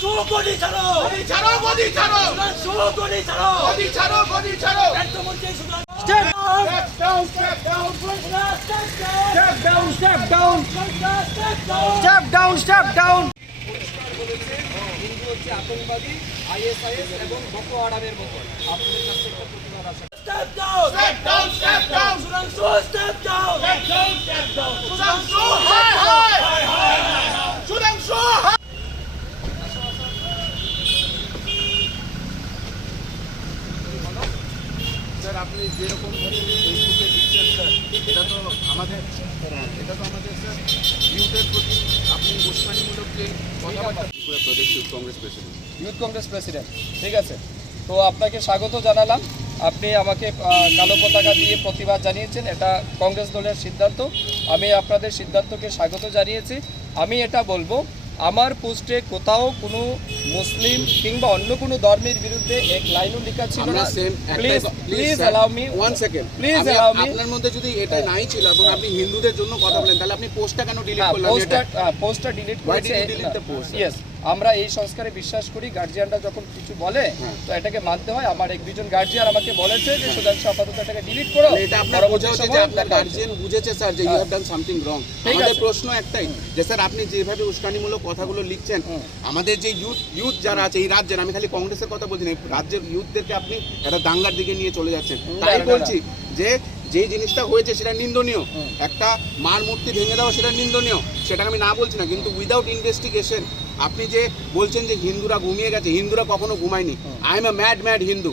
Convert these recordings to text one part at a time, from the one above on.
সুধাংশু গদি ছাড়ো গদি ছাড়ো গদি ছাড়ো সুধাংশু গদি ছাড়ো গদি ছাড়ো গদি ছাড়ো অর্থমন্ত্রী. Step down! Step down, step down, Step down! step down, step down. Hindu হচ্ছে আতঙ্কবাদী আইএসআইএস এবং বকো হারামের মতো আপনাদের কাছে একটা প্রতিবাদ আছে Step down! Step down, step down. Sudhanshu step down! Step down, step down. Sudhanshu হায় হায় সুধাংশু হায় স্যার আপনি যেরকম ফেসবুকে দিচ্ছেন স্যার এটা তো আমাদের এটা তো আমাদের স্যার ইউথের প্রতি আপনি উস্কানিমূলক যে কথাবার্তা প্রদেশ youth Congress president. Youth Congress president ঠিক আছে। তো আপনাকে স্বাগত জানালাম। আপনি আমাকে কালো পতাকা দিয়ে প্রতিবাদ জানিয়েছেন এটা কংগ্রেস দলের সিদ্ধান্ত। আমি আপনাদের সিদ্ধান্তকে স্বাগত জানিয়েছি। আমি এটা বলব আমার পোস্টে কোথাও কোনো মুসলিম কিংবা অন্য কোনো ধর্মের বিরুদ্ধে এক লাইনও লেখা ছিল না? Please please allow me one second please allow me আপনার মধ্যে যদি এটা নাই ছিল এবং আপনি হিন্দুদের জন্য কথা বলেন তাহলে আপনি পোস্টটা কেন ডিলিট হ্যাঁ, করলেন? পোস্টটা হ্যাঁ, পোস্টটা ডিলিট করেছেন করেছে delete ইয়েস আমরা এই সংস্কারে বিশ্বাস করি গার্জিয়ানরা যখন কিছু বলে হ্যাঁ। তো এটাকে মানতে হয়। আমার এক দুজন গার্জিয়ান আমাকে বলেছে যে সুধাংশু আপাতত এটাকে ডিলিট করো। এটা আপনার বোঝা হচ্ছে যে আপনার গার্জিয়ান বুঝেছে স্যার যে you have done something wrong আমাদের প্রশ্ন একটাই যে স্যার আপনি যেভাবে উস্কানিমূলক কথাগুলো লিখছেন আমাদের যে ইউথ ইউথ যারা আছে এই রাজ্যের আমি খালি কংগ্রেসের কথা বলছি না রাজ্যের ইউথদেরকে আপনি একটা দাঙ্গার দিকে নিয়ে চলে যাচ্ছেন। তাই। বলছি যে যে জিনিসটা হয়েছে সেটা নিন্দনীয়। একটা মার মূর্তি ভেঙে দেওয়া সেটা নিন্দনীয়। সেটাকে আমি না বলছি না কিন্তু উইদাউট ইনভেস্টিগেশন আপনি যে বলছেন যে হিন্দুরা ঘুমিয়ে গেছে হিন্দুরা কখনো ঘুমায়নি। I am a mad mad Hindu.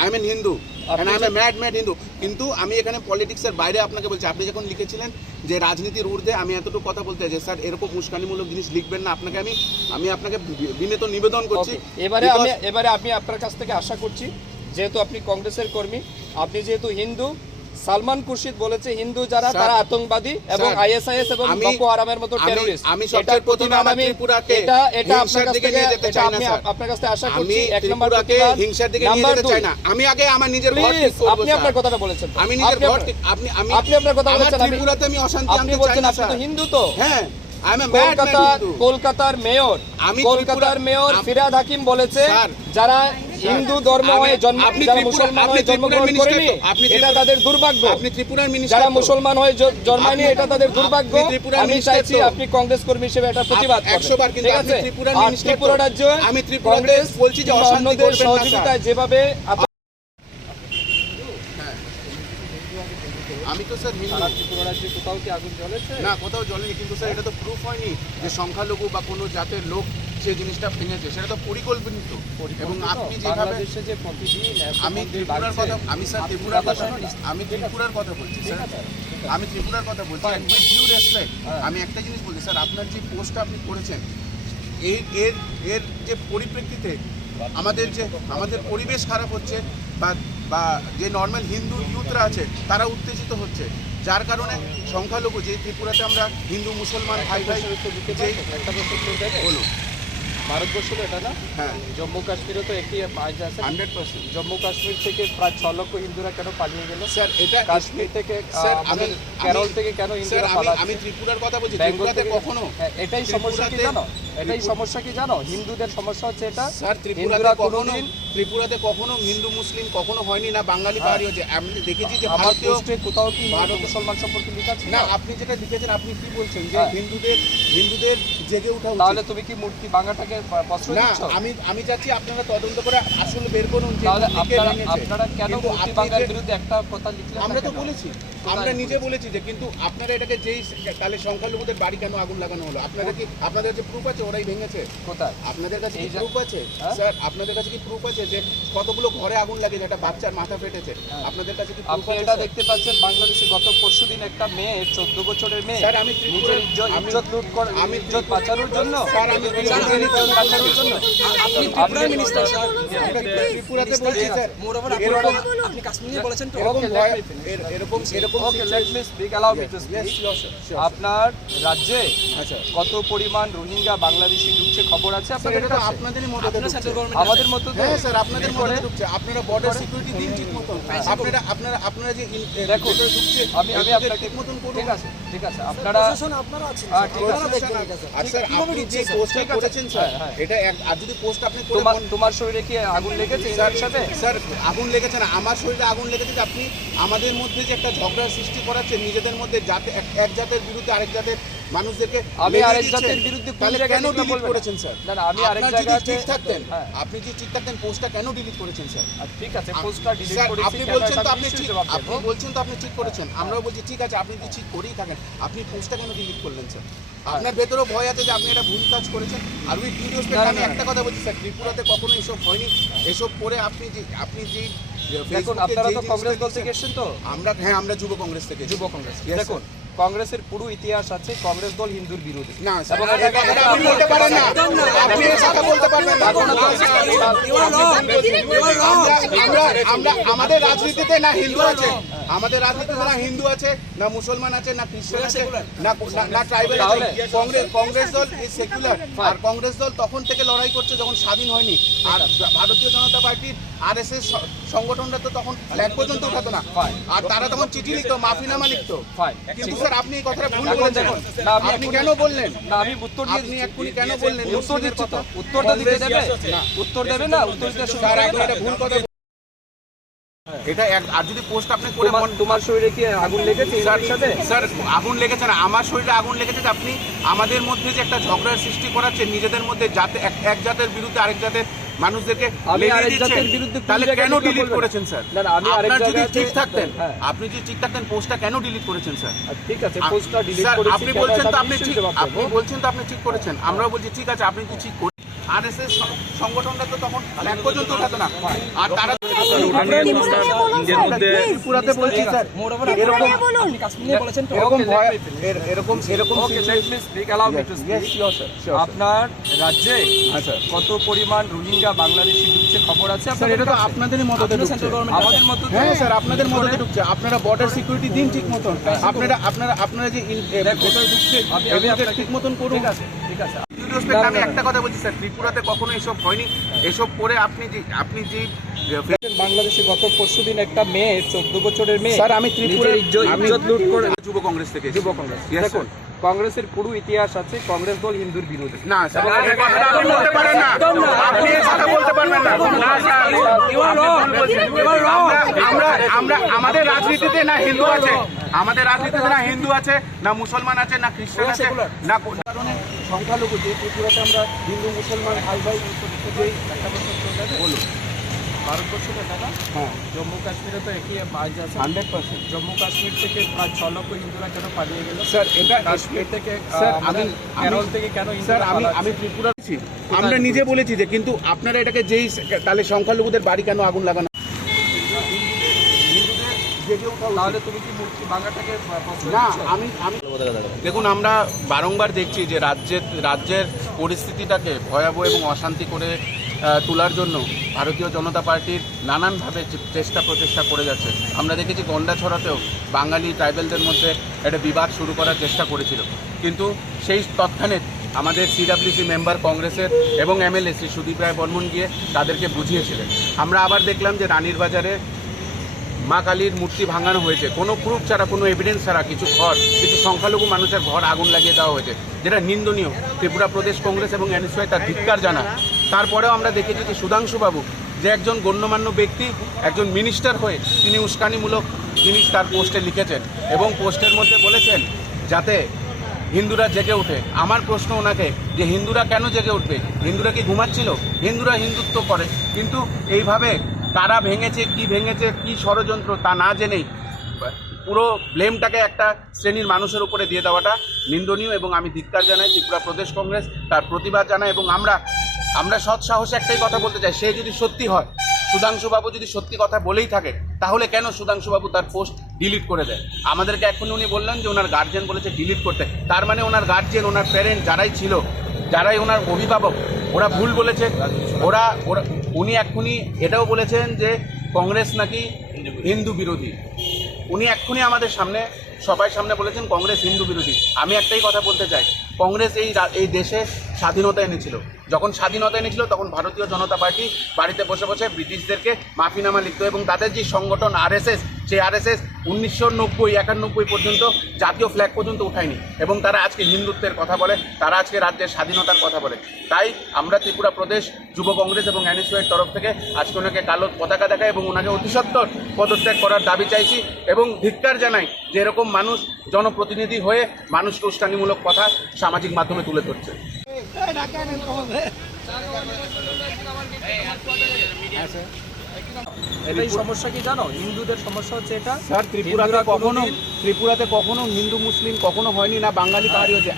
I am an Hindu mad mad Hindu কিন্তু আমি এখানে পলিটিক্সের বাইরে আপনাকে বলছি আপনি যখন লিখেছিলেন যে রাজনীতির ঊর্ধ্বে আমি এতটুকু কথা বলতে চাই স্যার এরকম উস্কানিমূলক জিনিস লিখবেন না আপনাকে আমি। আমি আপনাকে বিনীত নিবেদন করছি। এবারে আমি এবারে আমি আপনার কাছ থেকে আশা করছি যেহেতু আপনি কংগ্রেসের কর্মী আপনি যেহেতু হিন্দু সালমান খুরশিদ বলেছে হিন্দু যারা তারা আতঙ্কবাদী এবং আইএসআইএস এবং আমি- বকো হারামের মতো আমি- টেরোরিস্ট আমি সবচেয়ে প্রথমে আমার ত্রিপুরাকে এটা এটা আপনার কাছ থেকে যেতে চাই না, আমি স্যার। আপনার কাছ আশা আমি করছি এক নম্বর প্রতিবাদ। হিংসার দিকে নিয়ে যেতে চাই না। আমি আগে আমার নিজের ঘর ঠিক করব আপনি আপনার কথাটা বলেছেন আমি নিজের ঘর আপনি আমি আপনি আপনার কথা বলেছেন। আমি- ত্রিপুরাতে আমি অশান্তি আনতে চাই না আপনি তো। হিন্দু তো। হ্যাঁ কলকাতার মেয়র। আমি কলকাতার মেয়র ফিরাদ হাকিম বলেছে যারা হিন্দু ধর্ম হয়ে জন্ম আপনি যারা মুসলমান হয়ে জন্মগ্রহণ করেনি আপনি এটা তাদের দুর্ভাগ্য। আপনি ত্রিপুরার মিনিস্টার যারা মুসলমান হয়ে জন্মায়নি এটা তাদের দুর্ভাগ্য। আমি চাইছি আপনি কংগ্রেস কর্মী হিসেবে এটা প্রতিবাদ। বার কিন্তু ঠিক আছে? ত্রিপুরা। রাজ্যে আমি কংগ্রেস বলছি যে অন্যদের। সহযোগিতায় যেভাবে আমি তো স্যার হিন্দু। ত্রিপুরা রাজ্যে কোথাও কি আগুন জ্বলেছে? না কোথাও জ্বলেনি কিন্তু স্যার এটা তো প্রুফ হয়নি যে সংখ্যালঘু বা কোনো জাতের লোক সেই জিনিসটা ভেঙেছে সেটা তো পরিকল্পিত। এবং আপনি যেভাবে যে আমি ত্রিপুরার কথা আমি স্যার ত্রিপুরার কথা আমি ত্রিপুরার কথা বলছি স্যার। আমি ত্রিপুরার কথা বলছি. With due respect. আমি একটা জিনিস বলছি স্যার আপনার যে পোস্টটা আপনি করেছেন এর এর এর যে পরিপ্রেক্ষিতে আমাদের যে আমাদের পরিবেশ খারাপ হচ্ছে বা বা যে নর্মাল হিন্দু ইউথরা আছে তারা উত্তেজিত হচ্ছে। যার কারণে সংখ্যালঘু যে ত্রিপুরাতে আমরা হিন্দু মুসলমান ভাই ভাই একটা যে? বলুন। ভারতবর্ষ এটা না? হ্যাঁ। জম্মু কাশ্মীরে তো একই আইন আছে। Hundred percent. জম্মু কাশ্মীর থেকে প্রায় ছ লক্ষ হিন্দুরা কেন পালিয়ে গেল? স্যার এটা কাশ্মীর থেকে স্যার আমি কেরল থেকে কেন হিন্দুরা পালাচ্ছে? আমি ত্রিপুরার কথা বলছি। ত্রিপুরাতে কখনো এটাই সমস্যা কি জানো? এটাই সমস্যা কি জানো? হিন্দুদের সমস্যা হচ্ছে এটা। স্যার ত্রিপুরাতে কখনো ত্রিপুরাতে কখনো হিন্দু মুসলিম কখনো হয়নি না বাঙালি হ্যাঁ। পাহাড়ি হয়েছে আমি দেখেছি যে ভারতীয় কোথাও কি ভারত- মুসলমান সম্পর্কে লেখা না আপনি যেটা লিখেছেন আপনি কি বলছেন যে হ্যাঁ। হিন্দুদের হিন্দুদের জেগে উচিত। তাহলে তুমি কি মূর্তি বাংলাটাকে প্রশ্রয় দিচ্ছ? আমি আমি চাচ্ছি আপনারা তদন্ত করে আসলে বের করুন যে আপনারা আপনারা কেন বিরুদ্ধে একটা কথা লিখলেন আমরা তো বলেছি। আমরা নিজে বলেছি? যে কিন্তু আপনারা এটাকে যেই তাহলে সংখ্যালঘুদের বাড়ি কেন আগুন লাগানো হলো? আপনাদের কি আপনাদের যে প্রুফ আছে? ওরাই ভেঙেছে? কোথায়? আপনাদের কাছে কি প্রুফ আছে? হ্যাঁ? স্যার আপনাদের কাছে কি প্রুফ আছে যে কতগুলো ঘরে আগুন লাগে একটা বাচ্চার মাথা ফেটেছে? আপনাদের কাছে কি প্রুফ আছে এটা দেখতে পাচ্ছেন বাংলাদেশে গত পরশুদিন একটা মেয়ে চোদ্দ বছরের মেয়ে স্যার, আমি নিজের ইজ্জত লুট করে আমি ইজ্জত বাঁচানোর জন্য? স্যার, আমি বাঁচানোর জন্য? আপনি ত্রিপুরার মিনিস্টার স্যার ত্রিপুরাতে বলছি স্যার মোরওভার আপনি কাশ্মীর বলেছেন তো? এরকম এরকম আপনার রাজ্যে আচ্ছা কত পরিমাণ রোহিঙ্গা বাংলাদেশি ঢুকছে খবর আছে আমাদের মতো হ্যাঁ স্যার আপনাদের করে? আপনারা বর্ডার সিকিউরিটি দিন ঠিক মতন। আপনারা আপনারা আপনারা যে ইন- দেখুন, ভেতরে ঢুকছে আমি আমি আপনাকে ঠিক মতন করুন। ঠিক আছে ঠিক আছে। আপনারা আপনারা আছেন হ্যাঁ, ঠিক আছে। দেখবেন এটা স্যার আর স্যার আপনি যে পোস্টটা করেছেন স্যার হ্যাঁ, হ্যাঁ। এটা আর যদি পোস্ট আপনি তোমার তোমার শরীরে কি আগুন লেগেছে? স্যার সাথে? স্যার আগুন লেগেছে না। আমার শরীরে আগুন লেগেছে যে আপনি আমাদের মধ্যে যে একটা ঝগড়ার সৃষ্টি করাচ্ছে নিজেদের মধ্যে জাতে এক- এক জাতের বিরুদ্ধে আরেক জাতের মানুষদেরকে আমি আরেক দিচ্ছেন। বিরুদ্ধে তাহলে কেন ডিলিট করেছেন স্যার? না, না, আমি আরেক আপনার যদি ঠিক থাকতেন হ্যাঁ। আপনি যদি ঠিক থাকতেন পোস্টটা কেন ডিলিট করেছেন স্যার? ঠিক আছে পোস্টটা ডিলিট করেছি আপনি বলছেন তো আপনি ঠিক আপনি বলছেন তো আপনি ঠিক করেছেন। আমরাও বলছি ঠিক আছে আপনি যদি ঠিক করেই থাকেন। আপনি পোস্টটা কেন ডিলিট করলেন স্যার? আপনার ভেতরেও ভয় আছে যে আপনি একটা ভুল কাজ করেছেন। আর না, না, আমি একটা কথা বলছি স্যার ত্রিপুরাতে কখনো এসব হয়নি। এসব করে আপনি যে আপনি যে দেখুন আপনারা তো কংগ্রেস দল জিনিসটা থেকে এসেছেন তো? আমরা হ্যাঁ আমরা যুব কংগ্রেস থেকে যুব কংগ্রেস। দেখুন কংগ্রেসের পুরো ইতিহাস আছে কংগ্রেস দল হিন্দুর বিরোধী আমাদের রাজনীতিতে না হিন্দু আছে আমাদের রাজনীতিতে না হিন্দু আছে না মুসলমান আছে না খ্রিস্টান আছে না না- না আছে। কংগ্রেস কংগ্রেস দল ইজ সেকুলার আর কংগ্রেস দল তখন থেকে লড়াই করছে যখন স্বাধীন হয়নি। আর ভারতীয় জনতা পার্টির আর এস এস সংগঠনরা তো তখন ফ্ল্যাগ পর্যন্ত উঠাতো না। আর তারা তখন চিঠি লিখতো মাফিনামা লিখতো। কিন্তু স্যার আপনি এই কথাটা ভুল বলেছেন। দেখুন, আপনি কেন বললেন? না আমি উত্তর দিয়ে আপনি এক্ষুনি কেন বললেন? উত্তর দিচ্ছি তো? উত্তরটা দিতে দেবে। না। উত্তর দেবে না উত্তর দিতে ভুল কথা এটা এক আর যদি পোস্ট আপনি করে তোমার শরীরে কি আগুন লেগেছে স্যার সাথে? স্যার আগুন লেগেছে না। আমার শরীরে আগুন লেগেছে যে আপনি আমাদের মধ্যে যে একটা ঝগড়ার সৃষ্টি করাচ্ছেন নিজেদের মধ্যে জাতে এক- জাতের বিরুদ্ধে আরেক জাতের মানুষদেরকে তাহলে কেন ডিলিট করেছেন স্যার? আপনার যদি ঠিক থাকতেন হ্যাঁ। আপনি যদি ঠিক থাকতেন পোস্টটা কেন ডিলিট করেছেন স্যার? ঠিক আছে পোস্টটা ডিলিট আপনি বলছেন তো আপনি ঠিক আপনি বলছেন তো আপনি ঠিক করেছেন। আমরাও বলছি ঠিক আছে আপনি কি ঠিক সংগঠনটা তো তখন এক পর্যন্ত উঠাতো না। আর তারা ত্রিপুরাতে বলছি স্যার। এরকম এরকম এরকম এরকম. আপনার রাজ্যে হ্যাঁ, কত পরিমাণ রোহিঙ্গা বাংলাদেশি ঢুকছে খবর আছে? স্যার এটা তো কাছে? আপনাদের মদতে ঢুকছে আমাদের মতো হ্যাঁ স্যার আপনাদের মদতে ঢুকছে। আপনারা বর্ডার সিকিউরিটি দিন ঠিক মতন। আপনারা আপনারা আপনারা যে ঢুকছে ঠিক মতন করুন। ঠিক আছে ঠিক আছে। আমি। একটা কথা বলছি স্যার ত্রিপুরাতে কখনো এসব হয়নি এসব করে আপনি যে আপনি যে বাংলাদেশে গত পরশুদিন একটা মেয়ে চোদ্দ বছরের মেয়ে স্যার আমি ত্রিপুরা ইজ্জত- লুট করে যুব কংগ্রেস থেকে যুব কংগ্রেস দেখুন কংগ্রেসের পুরো ইতিহাস আছে কংগ্রেস দল হিন্দুর বিরোধী না স্যার আপনি বলতে পারেন না আপনি এই কথা বলতে পারবেন না না স্যার আমরা আমরা আমরা আমাদের রাজনীতিতে না হিন্দু আছে আমাদের রাজনীতিতে না হিন্দু আছে না মুসলমান আছে না খ্রিস্টান আছে না সংখ্যালঘু যে ত্রিপুরাতে আমরা হিন্দু মুসলমান ভাই ভাই যেই বলুন ভারতবর্ষের টাকা হ্যাঁ। জম্মু কাশ্মীরে তো একই আজ আছে। Hundred percent. জম্মু কাশ্মীর থেকে প্রায় ছ লক্ষ হিন্দুরা কেন পালিয়ে গেল? স্যার এটা কাশ্মীর থেকে স্যার, আমি- কেরল থেকে কেন স্যার আমি? আমি ত্রিপুরা আমরা নিজে বলেছি যে কিন্তু আপনারা এটাকে যেই তাহলে সংখ্যালঘুদের বাড়ি কেন আগুন লাগানো তাহলে তুমি কি মূর্তি বাংলাটাকে না আমি আমি দেখুন আমরা বারংবার দেখছি যে রাজ্যের রাজ্যের পরিস্থিতিটাকে ভয়াবহ এবং অশান্তি করে তোলার জন্য ভারতীয় জনতা পার্টির নানানভাবে চেষ্টা প্রচেষ্টা করে যাচ্ছে। আমরা দেখেছি গন্ডা ছড়াতেও বাঙালি ট্রাইবেলদের মধ্যে একটা বিবাদ শুরু করার চেষ্টা করেছিল। কিন্তু সেই তৎক্ষণে আমাদের সিডাব্লিউসি মেম্বার কংগ্রেসের এবং এমএলএ শ্রী সুদীপ রায় বর্মন গিয়ে তাদেরকে বুঝিয়েছিলেন। আমরা আবার দেখলাম যে রানীর বাজারে মা কালীর মূর্তি ভাঙানো হয়েছে। কোনো প্রুফ ছাড়া, কোনো এভিডেন্স ছাড়া, কিছু ঘর, কিছু সংখ্যালঘু মানুষের ঘর আগুন লাগিয়ে দেওয়া হয়েছে, যেটা নিন্দনীয়। ত্রিপুরা প্রদেশ কংগ্রেস এবং এনএসওয়াই তার ধিক্কার জানা তারপরেও আমরা দেখেছি যে সুধাংশুবাবু যে একজন গণ্যমান্য ব্যক্তি, একজন মিনিস্টার হয়ে তিনি উস্কানিমূলক জিনিস তার পোস্টে লিখেছেন এবং পোস্টের মধ্যে বলেছেন, যাতে হিন্দুরা জেগে ওঠে। আমার প্রশ্ন ওনাকে, যে হিন্দুরা কেন জেগে উঠবে? হিন্দুরা কি ঘুমাচ্ছিল? হিন্দুরা হিন্দুত্ব করে। কিন্তু এইভাবে কারা ভেঙেছে, কি ভেঙেছে, কি ষড়যন্ত্র তা না জেনেই পুরো ব্লেমটাকে একটা শ্রেণির মানুষের উপরে দিয়ে দেওয়াটা নিন্দনীয় এবং আমি ধিক্কার জানাই ত্রিপুরা প্রদেশ কংগ্রেস, তার প্রতিবাদ জানাই এবং আমরা আমরা সৎ সাহসে একটাই কথা বলতে চাই, সে যদি সত্যি হয়, সুধাংশুবাবু যদি সত্যি কথা বলেই থাকে, তাহলে কেন সুধাংশুবাবু তার পোস্ট ডিলিট করে দেয়? আমাদেরকে এখনই উনি বললেন যে ওনার গার্জেন বলেছে ডিলিট করতে। তার মানে ওনার গার্জেন ওনার প্যারেন্ট যারাই ছিল, যারাই ওনার অভিভাবক, ওরা ভুল বলেছে, ওরা ওরা উনি এক্ষুনি এটাও বলেছেন যে কংগ্রেস নাকি হিন্দু বিরোধী। উনি এক্ষুনি আমাদের সামনে, সবাই সামনে বলেছেন কংগ্রেস হিন্দু বিরোধী। আমি একটাই কথা বলতে চাই, কংগ্রেস এই এই দেশে স্বাধীনতা এনেছিল। যখন স্বাধীনতা এনেছিল, তখন ভারতীয় জনতা পার্টি বাড়িতে বসে বসে ব্রিটিশদেরকে মাফিনামা লিখত এবং তাদের যে সংগঠন আরএসএস সেই আরএসএস উনিশশো নব্বই একানব্বই পর্যন্ত জাতীয় ফ্ল্যাগ পর্যন্ত উঠায়নি এবং তারা আজকে হিন্দুত্বের কথা বলে তারা আজকে রাজ্যের স্বাধীনতার কথা বলে। তাই আমরা ত্রিপুরা প্রদেশ যুব কংগ্রেস এবং এনএসইউয়ের তরফ থেকে আজকে ওনাকে কালো পতাকা দেখায় এবং ওনাকে অতিসত্বর পদত্যাগ করার দাবি চাইছি এবং ধিক্কার জানাই যে এরকম মানুষ জনপ্রতিনিধি হয়ে মানুষকে উস্কানিমূলক কথা সামাজিক মাধ্যমে তুলে ধরছে। এটাই সমস্যা কি জানো? হিন্দুদের সমস্যা হচ্ছে এটা। স্যার ত্রিপুরাতে কখনো ত্রিপুরাতে কখনো হিন্দু মুসলিম কখনো হয়নি না বাঙালি পাহাড়ি হয়েছে